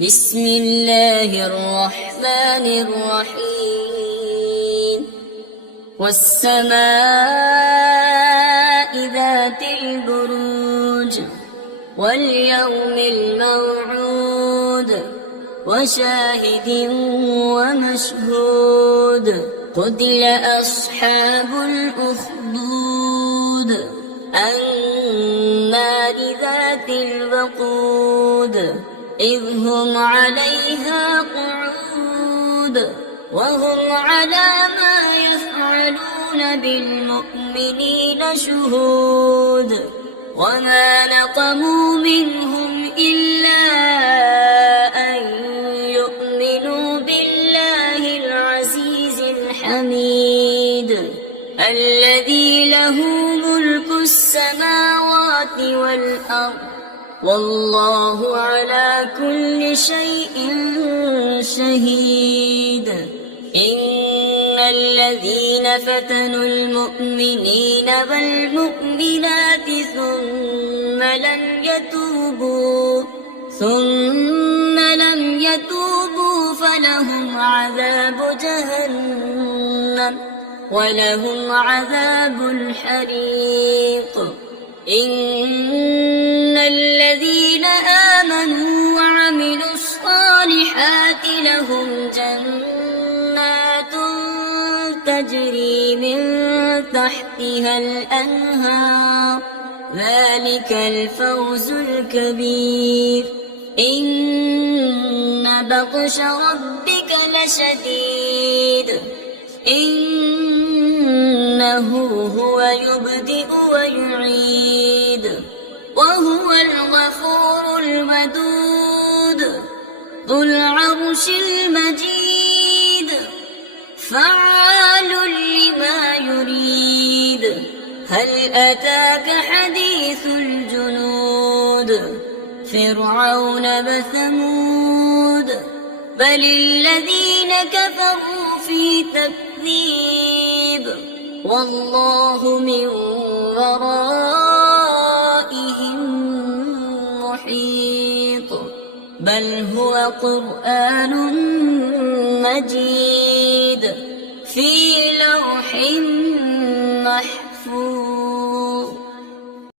بسم الله الرحمن الرحيم والسماء ذات البروج واليوم الموعود وشاهد ومشهود قتل أصحاب الأخدود النار ذات الوقود إذ هم عليها قعود وهم على ما يفعلون بالمؤمنين شهود وما نقموا منهم إلا أن يؤمنوا بالله العزيز الحميد الذي له ملك السماوات والأرض والله على كل شيء شهيد إن الذين فتنوا المؤمنين والمؤمنات ثم لم يتوبوا فلهم عذاب جهنم ولهم عذاب الحريق إن الذين آمنوا وعملوا الصالحات لهم جنات تجري من تحتها الأنهار ذلك الفوز الكبير إن بطش ربك لشديد إنه هو يبدئ ويعيد وهو الغفور الودود ذو العرش المجيد فعال لما يريد هل أتاك حديث الجنود فرعون وثمود بل الذين كفروا في تكذيب والله من ورائهم محيط بل هو قرآن مجيد في لوح